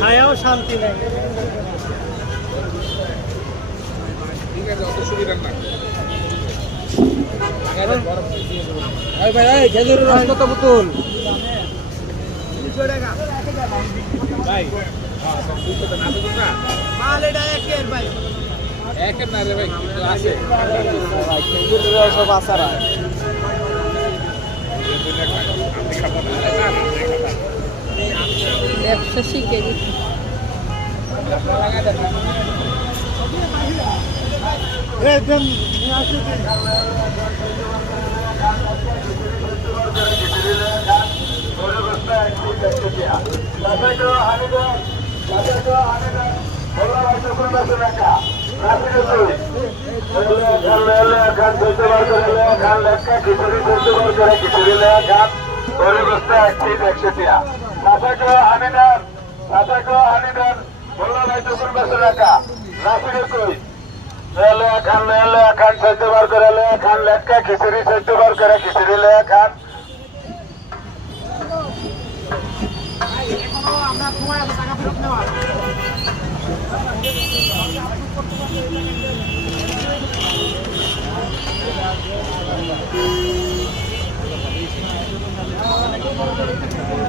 ছায়াও শান্তি নেই। ঠিক আছে, অত সুবিধা না। ভাই খেজুরের রস কত বোতল? ভাই মাল এটা একের ভাই, একের না রে ভাই, কিন্তু আছে খেজুরের রস সব আসারা। আপনি খাবেন ব্যবসা শিখে গেছি। খিচুড়ি 14 বার করে খিচুড়ি লয়া খান। আমরা সময় আছে টাকা ফেরত নেওয়া।